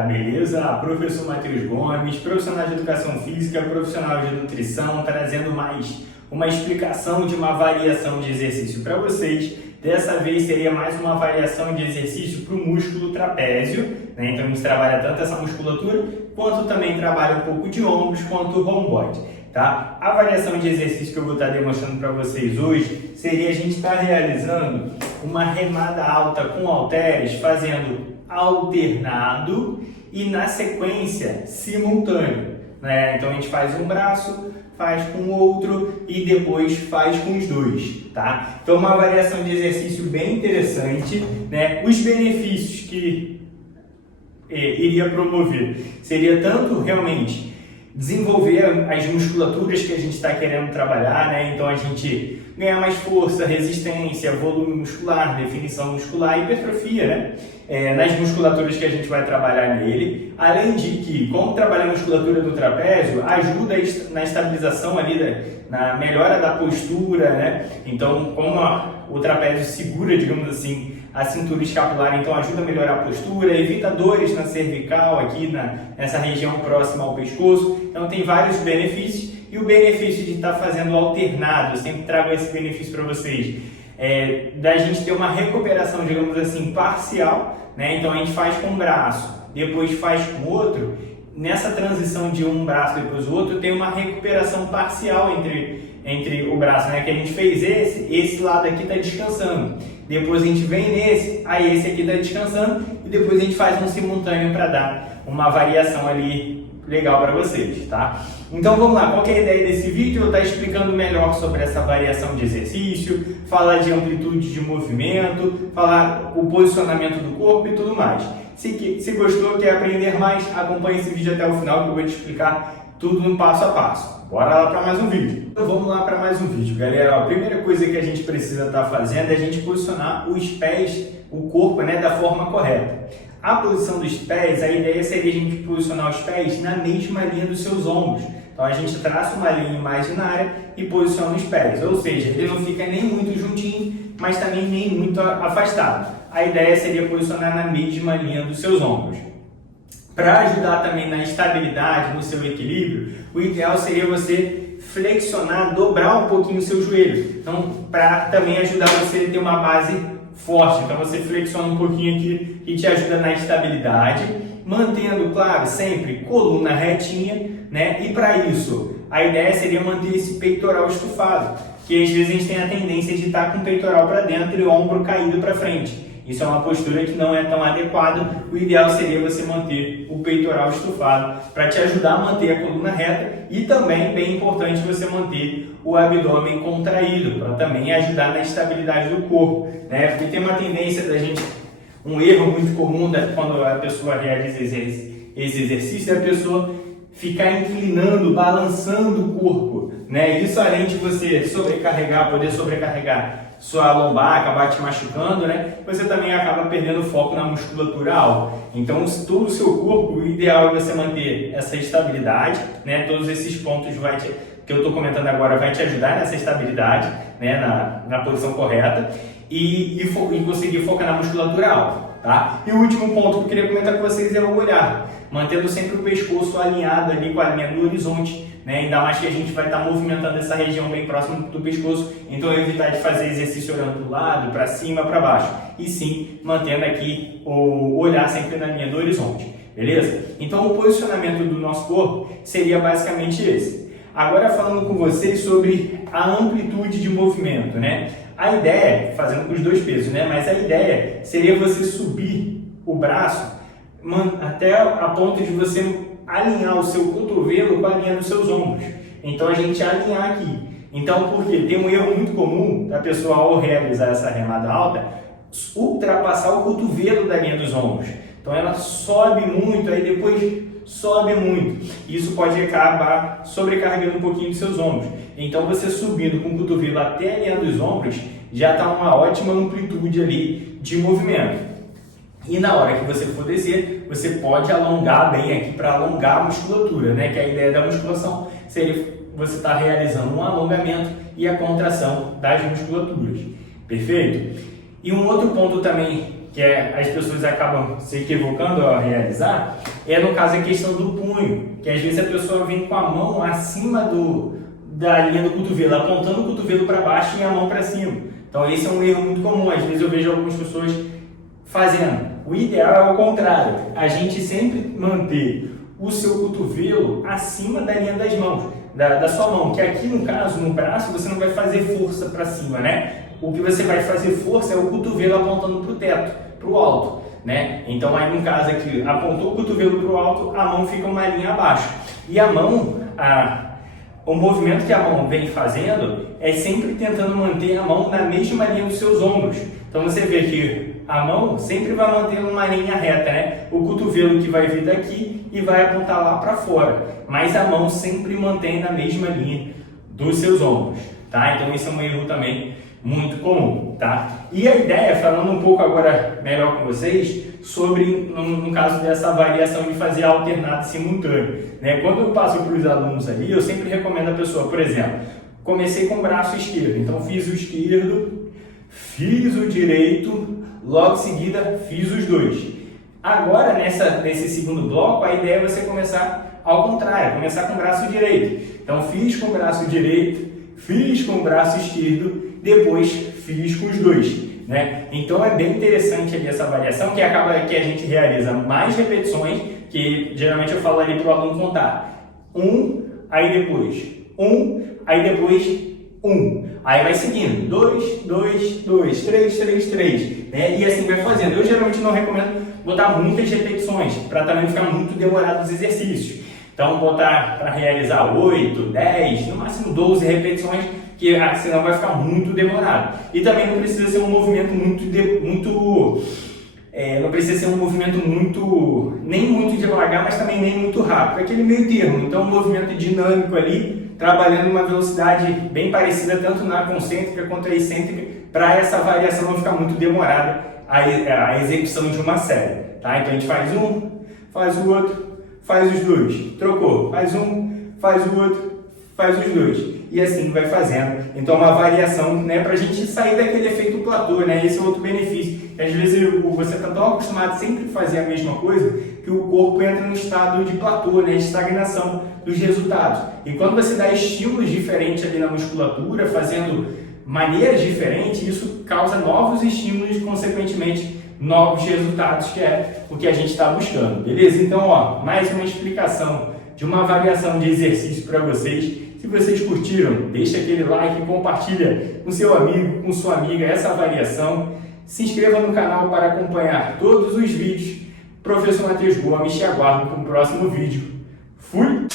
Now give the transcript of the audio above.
galera, beleza? Professor Matheus Gomes, profissional de educação física, profissional de nutrição, trazendo mais uma explicação de uma variação de exercício para vocês. Dessa vez seria mais uma variação de exercício para o músculo trapézio, né? Então a gente trabalha tanto essa musculatura, quanto também trabalha um pouco de ombros, quanto o romboide, tá? A variação de exercício que eu vou estar demonstrando para vocês hoje seria a gente estar realizando uma remada alta com halteres, fazendo alternado e na sequência simultâneo, né? Então a gente faz um braço, faz com o outro e depois faz com os dois, tá? Então uma variação de exercício bem interessante, né? Os benefícios que iria promover seria tanto realmente desenvolver as musculaturas que a gente está querendo trabalhar, né? Então a gente ganhar mais força, resistência, volume muscular, definição muscular e hipertrofia, né? Nas musculaturas que a gente vai trabalhar nele. Além de que, como trabalhar a musculatura do trapézio, ajuda na estabilização ali, na melhora da postura, né? Então, como o trapézio segura, digamos assim, a cintura escapular, então ajuda a melhorar a postura, evita dores na cervical, aqui nessa região próxima ao pescoço. Então tem vários benefícios. E o benefício de estar fazendo alternado, eu sempre trago esse benefício para vocês, da gente ter uma recuperação, digamos assim, parcial, né? Então a gente faz com um braço, depois faz com o outro. Nessa transição de um braço depois do outro, tem uma recuperação parcial entre o braço, né? Que a gente fez esse lado aqui está descansando. Depois a gente vem nesse, aí esse aqui está descansando e depois a gente faz um simultâneo para dar uma variação ali legal para vocês, tá? Então vamos lá, qual que é a ideia desse vídeo? Eu estou explicando melhor sobre essa variação de exercício, falar de amplitude de movimento, falar o posicionamento do corpo e tudo mais. Se gostou, quer aprender mais, acompanhe esse vídeo até o final que eu vou te explicar tudo no passo a passo. Bora lá para mais um vídeo. Então vamos lá para mais um vídeo, galera. A primeira coisa que a gente precisa estar fazendo é a gente posicionar os pés, o corpo, né, da forma correta. A posição dos pés, a ideia seria a gente posicionar os pés na mesma linha dos seus ombros. Então a gente traça uma linha imaginária e posiciona os pés, ou seja, ele não fica nem muito juntinho, mas também nem muito afastado. A ideia seria posicionar na mesma linha dos seus ombros. Para ajudar também na estabilidade, no seu equilíbrio, o ideal seria você flexionar, dobrar um pouquinho o seu joelho. Então, para também ajudar você a ter uma base forte. Então, você flexiona um pouquinho aqui e te ajuda na estabilidade, mantendo, claro, sempre coluna retinha, né? E para isso, a ideia seria manter esse peitoral estufado, que às vezes a gente tem a tendência de estar com o peitoral para dentro e o ombro caído para frente. Isso é uma postura que não é tão adequada. O ideal seria você manter o peitoral estufado para te ajudar a manter a coluna reta e também, bem importante, você manter o abdômen contraído para também ajudar na estabilidade do corpo, né? Porque tem uma tendência da gente, um erro muito comum quando a pessoa realiza esse exercício, é a pessoa ficar inclinando, balançando o corpo, né? Isso, além de você poder sobrecarregar sua lombar, acabar te machucando, né? Você também acaba perdendo foco na musculatura alta. Então, todo o seu corpo, o ideal é você manter essa estabilidade, né? Todos esses pontos que eu estou comentando agora vai te ajudar nessa estabilidade, né? Na posição correta e conseguir focar na musculatura alta, tá? E o último ponto que eu queria comentar com vocês é o olhar, mantendo sempre o pescoço alinhado ali com a linha do horizonte, né? Ainda mais que a gente vai estar movimentando essa região bem próxima do pescoço, então evitar de fazer exercício olhando para o lado, para cima, para baixo, e sim mantendo aqui o olhar sempre na linha do horizonte, beleza? Então o posicionamento do nosso corpo seria basicamente esse. Agora falando com vocês sobre a amplitude de movimento, né? A ideia, fazendo com os dois pesos, né? Mas a ideia seria você subir o braço até a ponto de você alinhar o seu cotovelo com a linha dos seus ombros. Então a gente alinhar aqui. Então, por quê? Tem um erro muito comum da pessoa ao realizar essa remada alta, ultrapassar o cotovelo da linha dos ombros. Então ela sobe muito, aí depois sobe muito. Isso pode acabar sobrecarregando um pouquinho os seus ombros. Então você subindo com o cotovelo até a linha dos ombros, já está uma ótima amplitude ali de movimento. E na hora que você for descer, você pode alongar bem aqui para alongar a musculatura, né? Que a ideia da musculação seria você estar realizando um alongamento e a contração das musculaturas. Perfeito? E um outro ponto também que as pessoas acabam se equivocando ao realizar é no caso a questão do punho, que às vezes a pessoa vem com a mão acima da linha do cotovelo, apontando o cotovelo para baixo e a mão para cima. Então esse é um erro muito comum, às vezes eu vejo algumas pessoas fazendo. O ideal é o contrário, a gente sempre manter o seu cotovelo acima da linha das mãos, da sua mão, que aqui no caso, no braço, você não vai fazer força para cima, né? O que você vai fazer força é o cotovelo apontando para o teto, para o alto, né? Então aí no caso aqui, apontou o cotovelo para o alto, a mão fica uma linha abaixo. E a mão, o movimento que a mão vem fazendo é sempre tentando manter a mão na mesma linha dos seus ombros. Então você vê que a mão sempre vai manter uma linha reta, né? O cotovelo que vai vir daqui e vai apontar lá para fora, mas a mão sempre mantém na mesma linha dos seus ombros, tá? Então esse é um erro também muito comum, tá? E a ideia, falando um pouco agora melhor com vocês, sobre, no caso dessa variação de fazer alternado simultâneo, né? Quando eu passo para os alunos ali, eu sempre recomendo a pessoa, por exemplo, comecei com o braço esquerdo, então fiz o esquerdo, fiz o direito, logo em seguida fiz os dois. Agora, nesse segundo bloco, a ideia é você começar ao contrário, começar com o braço direito. Então, fiz com o braço direito, fiz com o braço esquerdo, depois fiz com os dois, né? Então, é bem interessante ali essa variação, que acaba que a gente realiza mais repetições, que geralmente eu falo ali para o aluno contar. Aí depois Aí vai seguindo, 2, 2, 2, 3, 3, 3, né? E assim vai fazendo. Eu geralmente não recomendo botar muitas repetições, para também ficar muito demorado os exercícios. Então, botar para realizar 8, 10, no máximo 12 repetições, que senão vai ficar muito demorado. E também não precisa ser um movimento não precisa ser um movimento nem muito devagar, mas também nem muito rápido. É aquele meio termo. Então, um movimento dinâmico ali, trabalhando uma velocidade bem parecida tanto na concêntrica quanto a excêntrica, para essa variação não ficar muito demorada a execução de uma série, tá? Então a gente faz um, faz o outro, faz os dois, trocou, faz um, faz o outro, faz os dois, e assim vai fazendo. Então uma variação, né, para a gente sair daquele efeito platô, né? Esse é outro benefício. Às vezes você está tão acostumado a sempre fazer a mesma coisa que o corpo entra no estado de platô, né, de estagnação dos resultados. E quando você dá estímulos diferentes ali na musculatura, fazendo maneiras diferentes, isso causa novos estímulos e, consequentemente, novos resultados, que é o que a gente está buscando, beleza? Então, ó, mais uma explicação de uma variação de exercício para vocês. Se vocês curtiram, deixa aquele like, compartilha com seu amigo, com sua amiga essa variação. Se inscreva no canal para acompanhar todos os vídeos. Professor Matheus Gomes, te aguardo para o próximo vídeo. Fui!